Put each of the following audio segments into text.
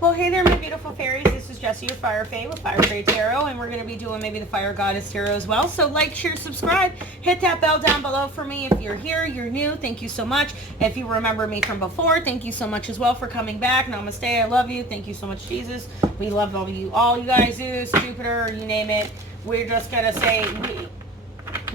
Well, hey there, my beautiful fairies. This is Jessie, your Fire Fae with Fire Fae Tarot, and we're going to be doing maybe the Fire Goddess Tarot as well. So like, share, subscribe, hit that bell down below for me. If you're here, you're new, thank you so much. If you remember me from before, thank you so much as well for coming back. Namaste, I love you. Thank you so much, Jesus. We love all you guys, Zeus, Jupiter, you name it. We're just going to say...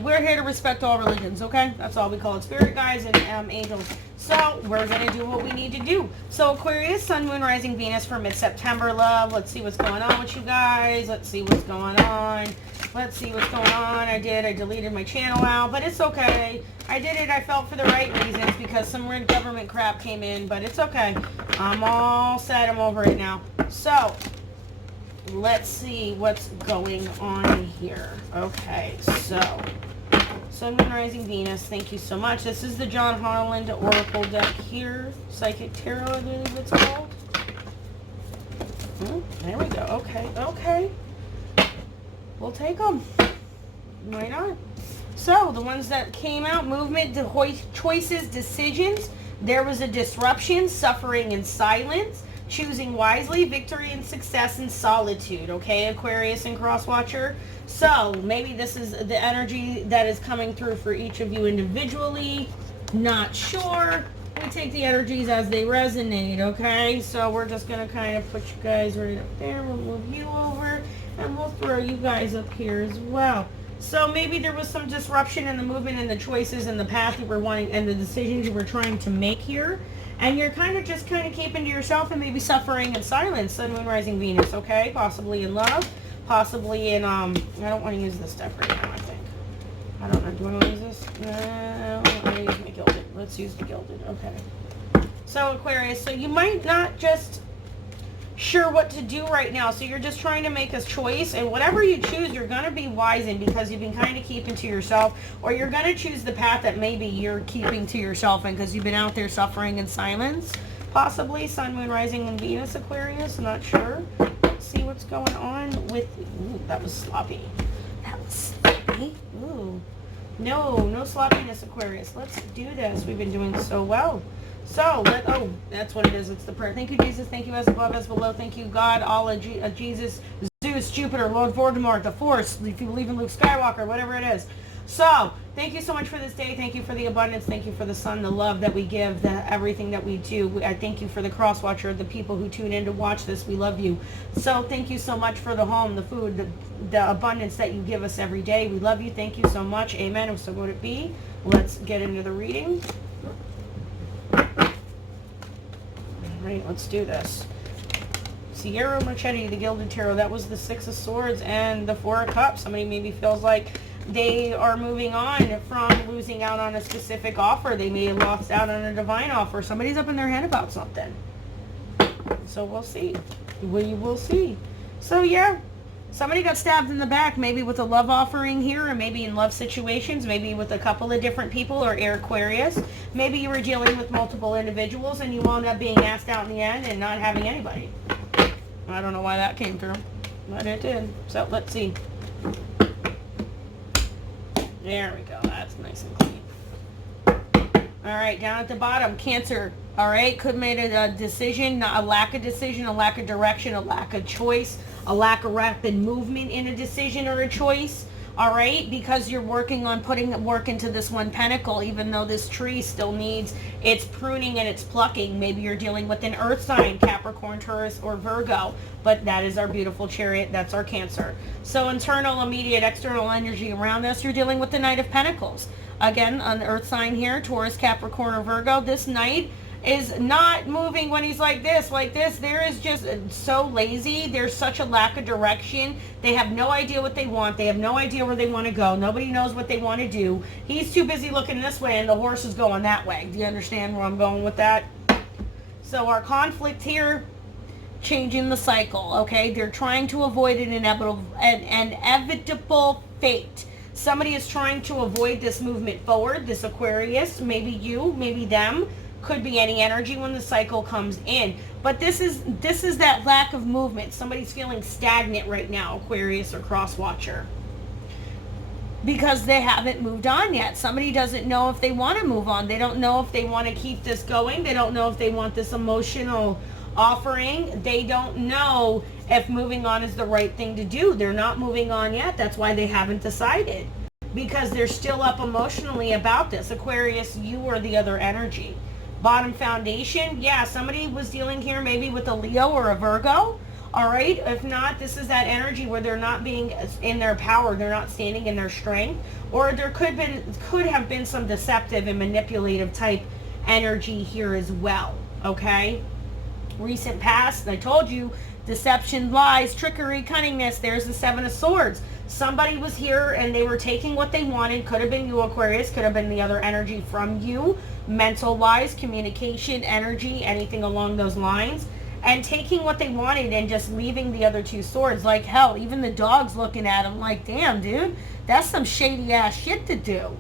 We're here to respect all religions, okay? That's all we call it. Spirit guides and angels. So, we're going to do what we need to do. So, Aquarius, Sun, Moon, Rising, Venus for mid-September, love. Let's see what's going on with you guys. Let's see what's going on. Let's see what's going on. I deleted my channel out, but it's okay. I did it, I felt, for the right reasons because some weird government crap came in, but it's okay. I'm all set. I'm over it now. So, let's see what's going on here. Okay, so Sun, Moon, Rising, Venus, thank you so much. This is the John Harland Oracle deck here. Psychic Tarot, I believe it's called. There we go. Okay. We'll take them. Why not? So, the ones that came out, movement, choices, decisions. There was a disruption, suffering, and silence. Choosing wisely, victory and success and solitude. Okay, Aquarius and Crosswatcher. So, maybe this is the energy that is coming through for each of you individually. Not sure. We take the energies as they resonate, okay? So, we're just going to kind of put you guys right up there. We'll move you over, and we'll throw you guys up here as well. So, maybe there was some disruption in the movement and the choices and the path you were wanting and the decisions you were trying to make here. And you're kind of keeping to yourself and maybe suffering in silence. Sun, Moon, Rising, Venus, okay? Possibly in love. Possibly in, I don't want to use this stuff right now, I think. I don't know. Do I want to use this? No, I'm going to use my gilded. Let's use the gilded. Okay. So, Aquarius, so you might not just sure what to do right now. So you're just trying to make a choice, and whatever you choose, you're going to be wise in because you've been kind of keeping to yourself, or you're going to choose the path that maybe you're keeping to yourself in because you've been out there suffering in silence. Possibly Sun, Moon, Rising, and Venus, Aquarius. Not sure. Let's see what's going on with... Ooh, that was sloppy. That was sloppy. Ooh. No sloppiness, Aquarius. Let's do this. We've been doing so well. So, that's what it is. It's the prayer. Thank you, Jesus. Thank you, as above, as below. Thank you, God, Allah, Jesus, Zeus, Jupiter, Lord Voldemort, the Force, if you believe in Luke Skywalker, whatever it is. So, thank you so much for this day. Thank you for the abundance. Thank you for the sun, the love that we give, everything that we do. I thank you for the cross-watcher, the people who tune in to watch this. We love you. So, thank you so much for the home, the food, the abundance that you give us every day. We love you. Thank you so much. Amen. And so would it be. Let's get into the reading. Right, let's do this. Sierra Marchetti, the Gilded Tarot. That was the Six of Swords and the Four of Cups. Somebody maybe feels like they are moving on from losing out on a specific offer. They may have lost out on a divine offer. Somebody's up in their head about something. So we'll see. We will see. So yeah. Somebody got stabbed in the back, maybe with a love offering here, or maybe in love situations, maybe with a couple of different people, or Air Aquarius. Maybe you were dealing with multiple individuals and you wound up being asked out in the end and not having anybody. I don't know why that came through, but it did. So let's see. There we go. That's nice and clean. All right, down at the bottom, Cancer. All right, could have made a decision, a lack of decision, a lack of direction, a lack of choice, a lack of rapid movement in a decision or a choice. All right, because you're working on putting work into this one pentacle, even though this tree still needs its pruning and its plucking. Maybe you're dealing with an earth sign, Capricorn, Taurus, or Virgo, but that is our beautiful Chariot. That's our Cancer. So internal, immediate, external energy around us, you're dealing with the Knight of Pentacles. Again, an earth sign here, Taurus, Capricorn, or Virgo. This Knight is not moving when he's like this. There is just so lazy. There's such a lack of direction. They have no idea what they want. They have no idea where they want to go. Nobody knows what they want to do. He's too busy looking this way and the horse is going that way. Do you understand where I'm going with that? So our conflict here, changing the cycle, okay? They're trying to avoid an inevitable fate. Somebody is trying to avoid this movement forward, this Aquarius, maybe you, maybe them. Could be any energy when the cycle comes in, but this is that lack of movement. Somebody's feeling stagnant right now, Aquarius or Crosswatcher, because they haven't moved on yet. Somebody doesn't know if they want to move on. They don't know if they want to keep this going. They don't know if they want this emotional offering. They don't know if moving on is the right thing to do. They're not moving on yet. That's why they haven't decided, because they're still up emotionally about this. Aquarius, you are the other energy. Bottom foundation, yeah, somebody was dealing here maybe with a Leo or a Virgo. All right, if not, this is that energy where they're not being in their power, they're not standing in their strength, or there could have been some deceptive and manipulative type energy here as well. Okay, recent past, I told you, deception, lies, trickery, cunningness. There's the Seven of Swords. Somebody was here and they were taking what they wanted. Could have been you, Aquarius, could have been the other energy from you, mental wise, communication, energy, anything along those lines, and taking what they wanted and just leaving the other two swords. Like, hell, even the dog's looking at them like, damn, dude, that's some shady ass shit to do.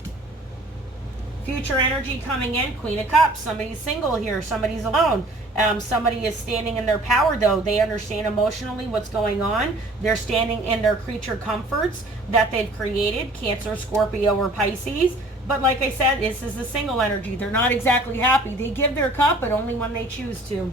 Future energy coming in, Queen of Cups. Somebody's single here, somebody's alone. Somebody is standing in their power, though. They understand emotionally what's going on. They're standing in their creature comforts that they've created, Cancer, Scorpio, or Pisces. But like I said, this is a single energy. They're not exactly happy. They give their cup, but only when they choose to.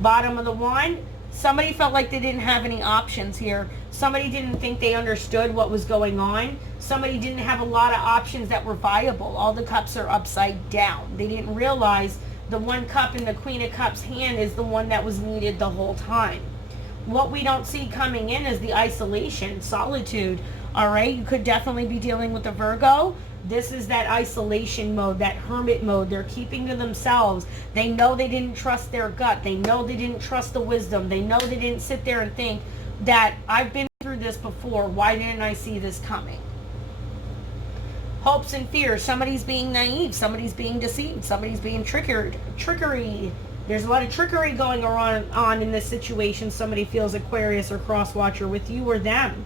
Bottom of the wand, somebody felt like they didn't have any options here. Somebody didn't think they understood what was going on. Somebody didn't have a lot of options that were viable. All the cups are upside down. They didn't realize the one cup in the Queen of Cups hand is the one that was needed the whole time. What we don't see coming in is the isolation, solitude. All right, you could definitely be dealing with a Virgo. This is that isolation mode, that hermit mode. They're keeping to themselves. They know they didn't trust their gut. They know they didn't trust the wisdom. They know they didn't sit there and think that I've been through this before. Why didn't I see this coming? Hopes and fears. Somebody's being naive. Somebody's being deceived. Somebody's being trickery. There's a lot of trickery going on in this situation. Somebody feels Aquarius or cross-watcher with you or them.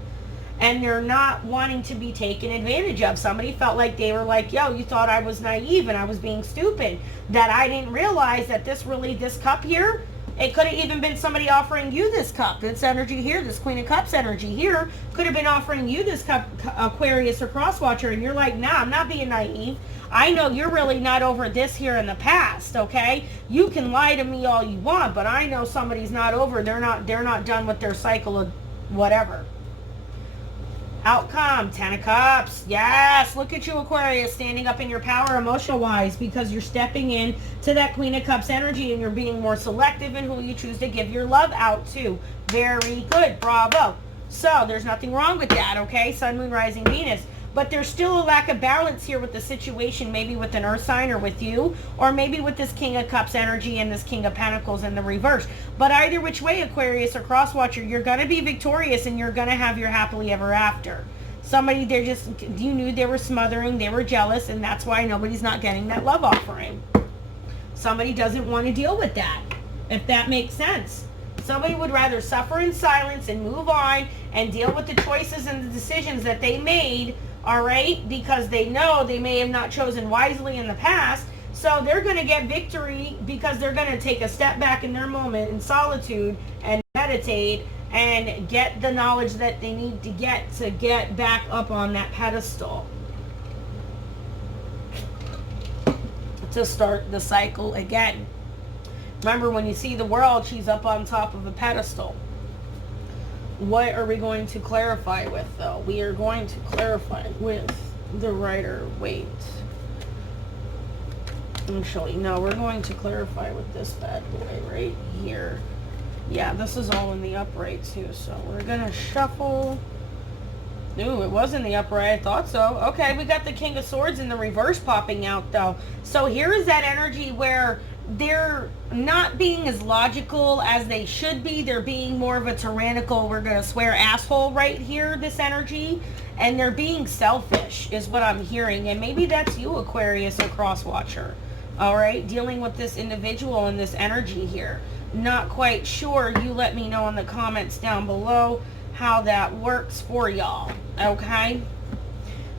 And they're not wanting to be taken advantage of. Somebody felt like they were like, yo, you thought I was naive and I was being stupid. That I didn't realize that this cup here, it could have even been somebody offering you this cup. This energy here, this Queen of Cups energy here, could have been offering you this cup, Aquarius or crosswatcher. And you're like, nah, I'm not being naive. I know you're really not over this here in the past, okay? You can lie to me all you want, but I know somebody's not over. They're not done with their cycle of whatever. Outcome, 10 of Cups. Yes, look at you, Aquarius, standing up in your power emotional-wise, because you're stepping in to that Queen of Cups energy and you're being more selective in who you choose to give your love out to. Very good. Bravo. So there's nothing wrong with that, okay? Sun, Moon, Rising, Venus. But there's still a lack of balance here with the situation, maybe with an earth sign or with you, or maybe with this King of Cups energy and this King of Pentacles in the reverse. But either which way, Aquarius or crosswatcher, you're going to be victorious and you're going to have your happily ever after. Somebody, you knew they were smothering, they were jealous, and that's why nobody's not getting that love offering. Somebody doesn't want to deal with that, if that makes sense. Somebody would rather suffer in silence and move on and deal with the choices and the decisions that they made, all right, because they know they may have not chosen wisely in the past. So they're going to get victory because they're going to take a step back in their moment in solitude and meditate and get the knowledge that they need to get back up on that pedestal to start the cycle again. Remember, when you see the world, she's up on top of a pedestal. What are we going to clarify with, though? We are going to clarify with the Rider Waite. Actually, no, we're going to clarify with this bad boy right here. Yeah, this is all in the upright, too, so we're going to shuffle. Ooh, it was in the upright. I thought so. Okay, we got the King of Swords in the reverse popping out, though. So here is that energy where they're not being as logical as they should be. They're being more of a tyrannical, we're going to swear, asshole right here, this energy. And they're being selfish is what I'm hearing. And maybe that's you, Aquarius or crosswatcher. All right, dealing with this individual and this energy here. Not quite sure. You let me know in the comments down below how that works for y'all, okay?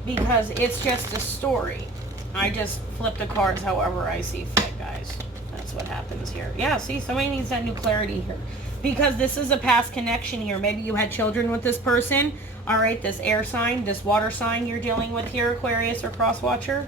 Because it's just a story. I just flip the cards however I see fit, guys. That's what happens here. Yeah, see, somebody needs that new clarity here. Because this is a past connection here. Maybe you had children with this person. All right, this air sign, this water sign you're dealing with here, Aquarius or crosswatcher.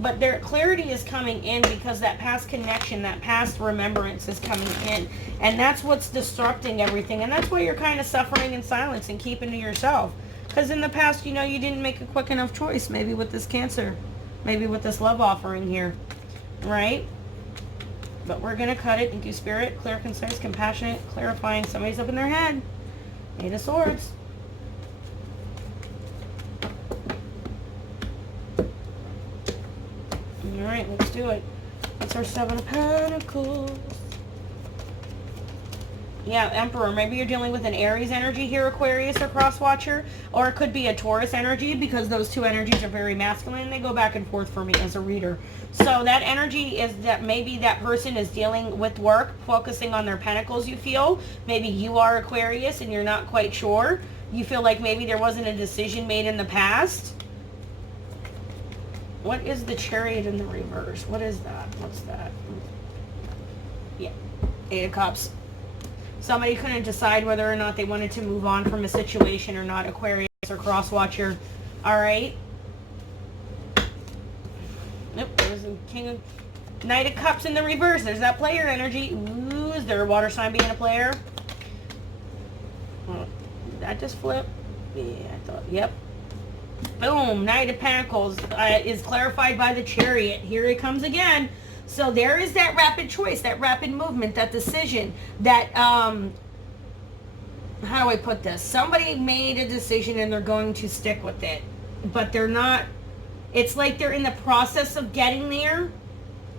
But their clarity is coming in because that past connection, that past remembrance is coming in. And that's what's disrupting everything. And that's why you're kind of suffering in silence and keeping to yourself. Because in the past, you know, you didn't make a quick enough choice. Maybe with this Cancer. Maybe with this love offering here. Right? But we're going to cut it. Thank you, Spirit. Clear, concise, compassionate, clarifying. Somebody's up in their head. Eight of Swords. Alright, let's do it. That's our Seven of Pentacles. Yeah, Emperor. Maybe you're dealing with an Aries energy here, Aquarius or Crosswatcher. Or it could be a Taurus energy because those two energies are very masculine. They go back and forth for me as a reader. So that energy is that maybe that person is dealing with work, focusing on their pentacles, you feel. Maybe you are Aquarius and you're not quite sure. You feel like maybe there wasn't a decision made in the past. What is the Chariot in the reverse? What is that? What's that? Yeah. Eight of Cups. Somebody couldn't decide whether or not they wanted to move on from a situation or not. Aquarius or Crosswatcher. Alright. Nope. There's a King of... Knight of Cups in the reverse. There's that player energy. Ooh, is there a water sign being a player? Oh, did that just flip? Yeah, I thought... Yep. Boom, Knight of Pentacles is clarified by the Chariot. Here it comes again. So there is that rapid choice, that rapid movement, that decision, that, how do I put this? Somebody made a decision and they're going to stick with it. But they're not, it's like they're in the process of getting there.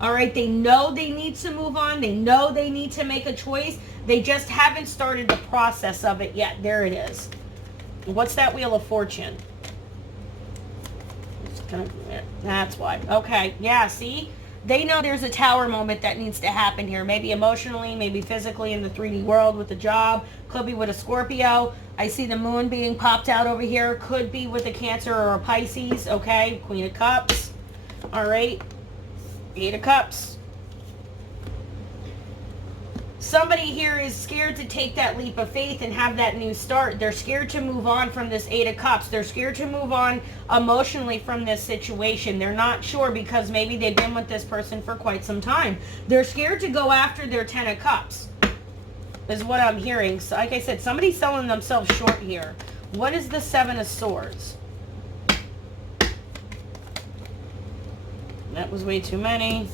All right, they know they need to move on. They know they need to make a choice. They just haven't started the process of it yet. There it is. What's that Wheel of Fortune? That's why. Okay. Yeah, see? They know there's a tower moment that needs to happen here. Maybe emotionally, maybe physically in the 3D world with the job. Could be with a Scorpio. I see the moon being popped out over here. Could be with a Cancer or a Pisces. Okay. Queen of Cups. All right. Eight of Cups. Somebody here is scared to take that leap of faith and have that new start. They're scared to move on from this Eight of Cups. They're scared to move on emotionally from this situation. They're not sure because maybe they've been with this person for quite some time. They're scared to go after their Ten of Cups, is what I'm hearing. So, like I said, somebody's selling themselves short here. What is the Seven of Swords? That was way too many.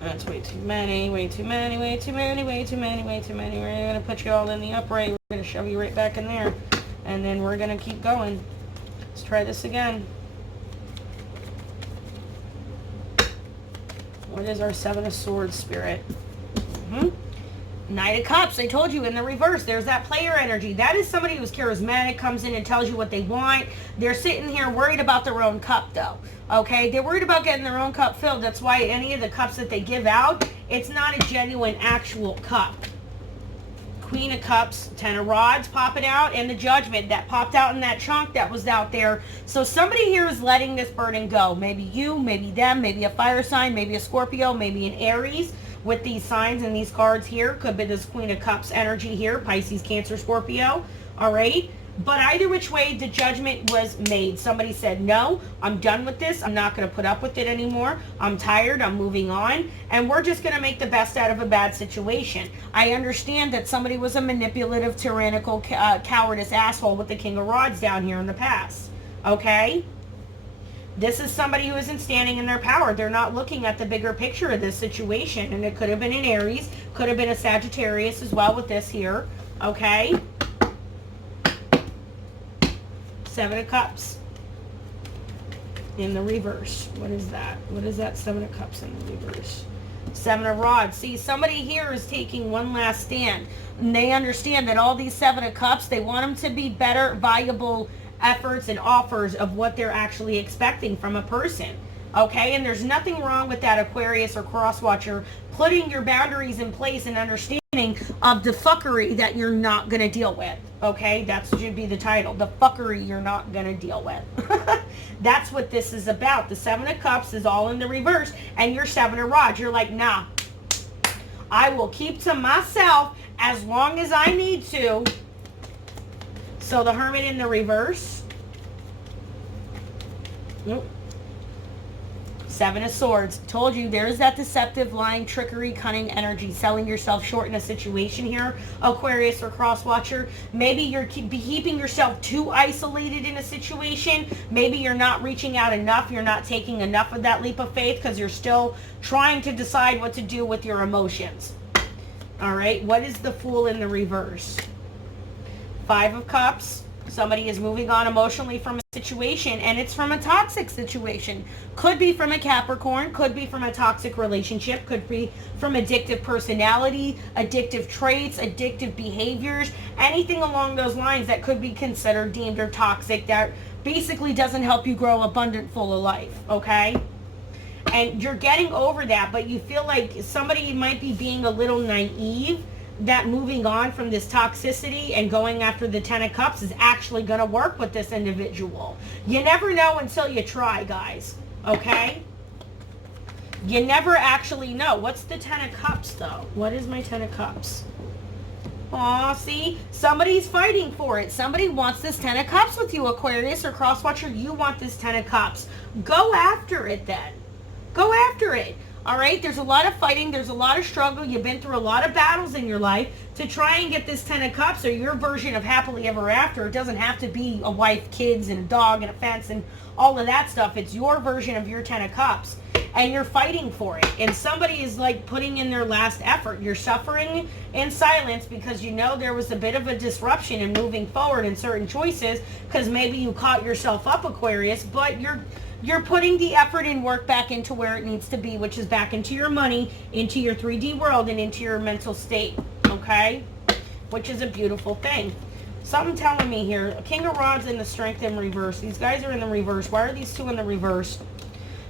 That's way too many, way too many, way too many, way too many, way too many. We're going to put you all in the upright. We're going to shove you right back in there. And then we're going to keep going. Let's try this again. What is our Seven of Swords, Spirit? Knight of Cups. I told you in the reverse. There's that player energy. That is somebody who's charismatic, comes in and tells you what they want. They're sitting here worried about their own cup, though. Okay, they're worried about getting their own cup filled. That's why any of the cups that they give out, it's not a genuine actual cup. Queen of Cups, Ten of Rods popping out, and the Judgment that popped out in that chunk that was out there. So somebody here is letting this burden go. Maybe you, maybe them, maybe a fire sign, maybe a Scorpio, maybe an Aries with these signs and these cards here. Could be this Queen of Cups energy here, Pisces, Cancer, Scorpio. All right. But either which way, the judgment was made. Somebody said, no, I'm done with this. I'm not going to put up with it anymore. I'm tired. I'm moving on. And we're just going to make the best out of a bad situation. I understand that somebody was a manipulative, tyrannical, cowardice asshole with the King of Rods down here in the past. Okay? This is somebody who isn't standing in their power. They're not looking at the bigger picture of this situation. And it could have been an Aries. Could have been a Sagittarius as well with this here. Okay? Seven of Cups in the reverse. What is that? What is that Seven of Cups in the reverse? Seven of Rods. See, somebody here is taking one last stand. And they understand that all these Seven of Cups, they want them to be better, valuable efforts and offers of what they're actually expecting from a person. Okay? And there's nothing wrong with that, Aquarius or Crosswatcher, putting your boundaries in place and understanding of the fuckery that you're not going to deal with. Okay, that should be the title. The fuckery you're not going to deal with. That's what this is about. The Seven of Cups is all in the reverse, and you're Seven of Rods. You're like, nah, I will keep to myself as long as I need to. So the Hermit in the reverse. Nope. Seven of Swords. Told you, there's that deceptive, lying, trickery, cunning energy, selling yourself short in a situation here, Aquarius or cross-watcher. Maybe you're keeping yourself too isolated in a situation. Maybe you're not reaching out enough. You're not taking enough of that leap of faith because you're still trying to decide what to do with your emotions. All right, what is the Fool in the reverse? Five of Cups. Somebody is moving on emotionally from a situation, and it's from a toxic situation. Could be from a Capricorn, could be from a toxic relationship, could be from addictive personality, addictive traits, addictive behaviors, anything along those lines that could be considered deemed or toxic that basically doesn't help you grow abundant, full of life, okay? And you're getting over that, but you feel like somebody might be being a little naive, that moving on from this toxicity and going after the Ten of Cups is actually going to work with this individual. You never know until you try, guys. Okay? You never actually know. What's the Ten of Cups, though? What is my Ten of Cups? Aw, see? Somebody's fighting for it. Somebody wants this Ten of Cups with you, Aquarius or Crosswatcher. You want this Ten of Cups. Go after it, then. Go after it. All right, there's a lot of fighting. There's a lot of struggle. You've been through a lot of battles in your life to try and get this Ten of Cups or your version of happily ever after. It doesn't have to be a wife, kids, and a dog, and a fence, and all of that stuff. It's your version of your Ten of Cups, and you're fighting for it. And somebody is like putting in their last effort. You're suffering in silence because you know there was a bit of a disruption in moving forward in certain choices because maybe you caught yourself up, Aquarius, but you're putting the effort and work back into where it needs to be, which is back into your money, into your 3D world, and into your mental state, okay? Which is a beautiful thing. Something telling me here, King of Rods and the Strength in reverse. These guys are in the reverse. Why are these two in the reverse?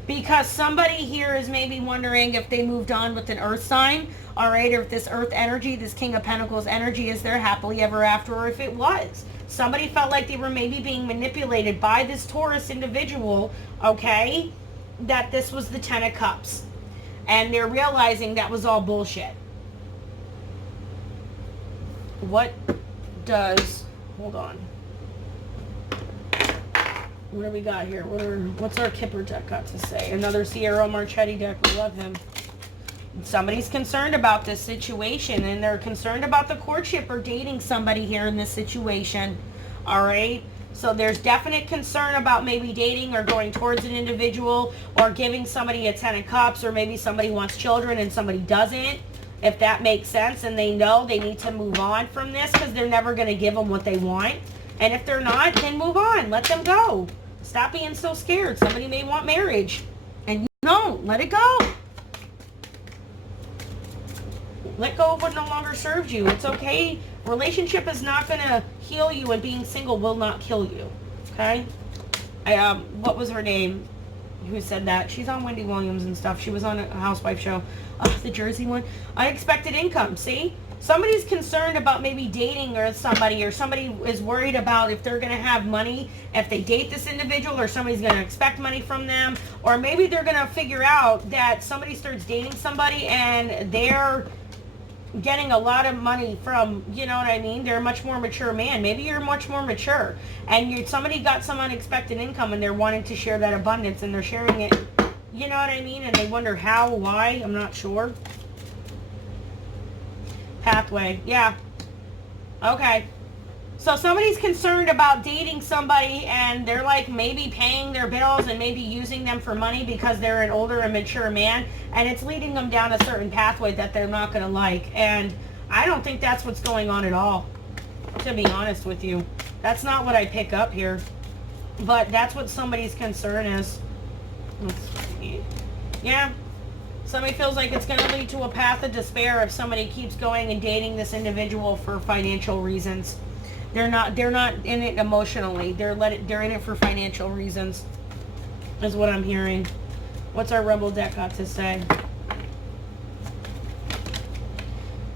Because somebody here is maybe wondering if they moved on with an earth sign, all right, or if this earth energy, this King of Pentacles energy is their happily ever after, or if it was. Somebody felt like they were maybe being manipulated by this Taurus individual, okay, that this was the Ten of Cups. And they're realizing that was all bullshit. What does, hold on. What do we got here? What's our Kipper deck got to say? Another Sierra Marchetti deck. We love him. Somebody's concerned about this situation, and they're concerned about the courtship or dating somebody here in this situation. All right? So there's definite concern about maybe dating or going towards an individual or giving somebody a Ten of Cups, or maybe somebody wants children and somebody doesn't, if that makes sense, and they know they need to move on from this because they're never going to give them what they want. And if they're not, then move on. Let them go. Stop being so scared. Somebody may want marriage, and you don't. Let it go. Let go of what no longer serves you. It's okay. Relationship is not going to heal you, and being single will not kill you. Okay? What was her name? Who said that? She's on Wendy Williams and stuff. She was on a housewife show. The Jersey one. Unexpected income. See? Somebody's concerned about maybe dating or somebody is worried about if they're going to have money if they date this individual, or somebody's going to expect money from them, or maybe they're going to figure out that somebody starts dating somebody and they're getting a lot of money from, you know what I mean? They're a much more mature man. Maybe you're much more mature, and somebody got some unexpected income and they're wanting to share that abundance, and they're sharing it, you know what I mean? And they wonder how, why, I'm not sure. Pathway, yeah. Okay. So somebody's concerned about dating somebody, and they're like maybe paying their bills and maybe using them for money because they're an older and mature man, and it's leading them down a certain pathway that they're not going to like. And I don't think that's what's going on at all, to be honest with you. That's not what I pick up here. But that's what somebody's concern is. Let's see. Yeah. Somebody feels like it's going to lead to a path of despair if somebody keeps going and dating this individual for financial reasons. They're not in it emotionally. They're in it for financial reasons, is what I'm hearing. What's our Rebel deck got to say?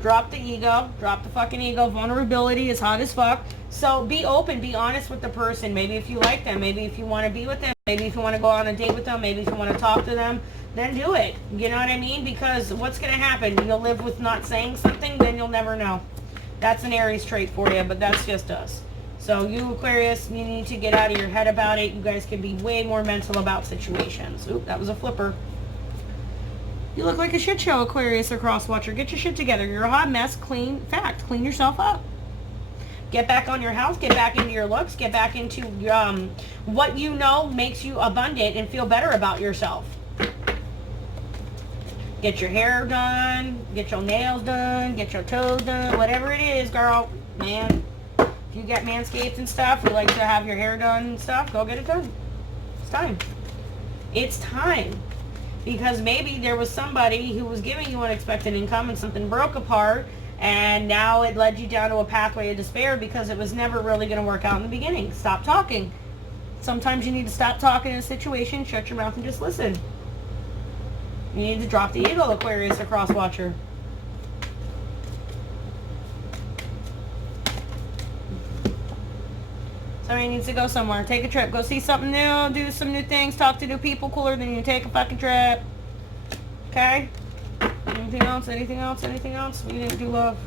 Drop the ego. Drop the fucking ego. Vulnerability is hot as fuck. So be open. Be honest with the person. Maybe if you like them. Maybe if you want to be with them. Maybe if you want to go on a date with them. Maybe if you want to talk to them. Then do it. You know what I mean? Because what's going to happen? You'll live with not saying something, then you'll never know. That's an Aries trait for you, but that's just us. So you, Aquarius, you need to get out of your head about it. You guys can be way more mental about situations. Oop, that was a flipper. You look like a shit show, Aquarius or Crosswatcher. Get your shit together. You're a hot mess. Clean yourself up. Get back on your house. Get back into your looks. Get back into what you know makes you abundant and feel better about yourself. Get your hair done. Get your nails done. Get your toes done. Whatever it is, girl, man. If you get Manscaped and stuff, you like to have your hair done and stuff, go get it done. It's time. It's time. Because maybe there was somebody who was giving you unexpected income and something broke apart, and now it led you down to a pathway of despair because it was never really going to work out in the beginning. Stop talking. Sometimes you need to stop talking in a situation, shut your mouth, and just listen. You need to drop the eagle, Aquarius or Crosswatcher. Somebody needs to go somewhere. Take a trip. Go see something new. Do some new things. Talk to new people cooler than you. Take a fucking trip. Okay? Anything else? Anything else? Anything else? We didn't do love.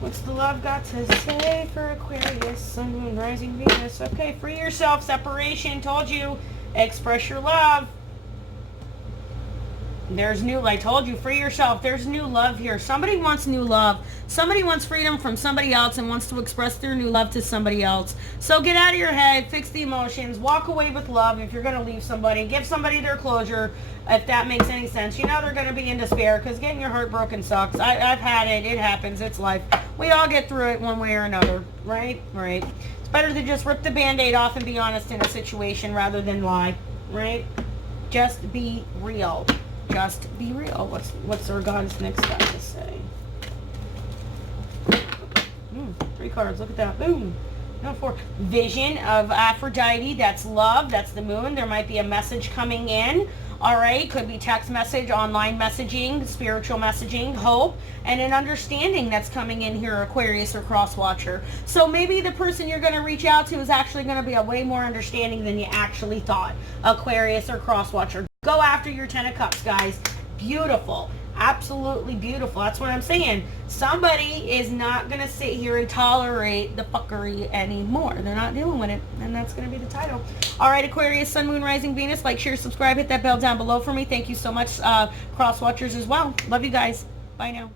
What's the love got to say for Aquarius, Sun, Moon, Rising, Venus? Okay, free yourself. Separation. Told you. Express your love. There's new, I told you, free yourself. There's new love here. Somebody wants new love. Somebody wants freedom from somebody else and wants to express their new love to somebody else. So get out of your head, fix the emotions, walk away with love if you're going to leave somebody. Give somebody their closure, if that makes any sense. You know they're going to be in despair because getting your heart broken sucks. I've had it. It happens. It's life. We all get through it one way or another. Right? Right. It's better to just rip the Band-Aid off and be honest in a situation rather than lie. Right? Just be real. Just be real. What's our God's next got to say? 3 cards. Look at that. Boom. No, 4. Vision of Aphrodite. That's love. That's the moon. There might be a message coming in. All right. Could be text message, online messaging, spiritual messaging, hope, and an understanding that's coming in here, Aquarius or Crosswatcher. So maybe the person you're going to reach out to is actually going to be a way more understanding than you actually thought, Aquarius or Crosswatcher. Go after your 10 of Cups, guys. Beautiful. Absolutely beautiful. That's what I'm saying. Somebody is not going to sit here and tolerate the fuckery anymore. They're not dealing with it. And that's going to be the title. All right, Aquarius, Sun, Moon, Rising, Venus. Like, share, subscribe. Hit that bell down below for me. Thank you so much, Crosswatchers as well. Love you guys. Bye now.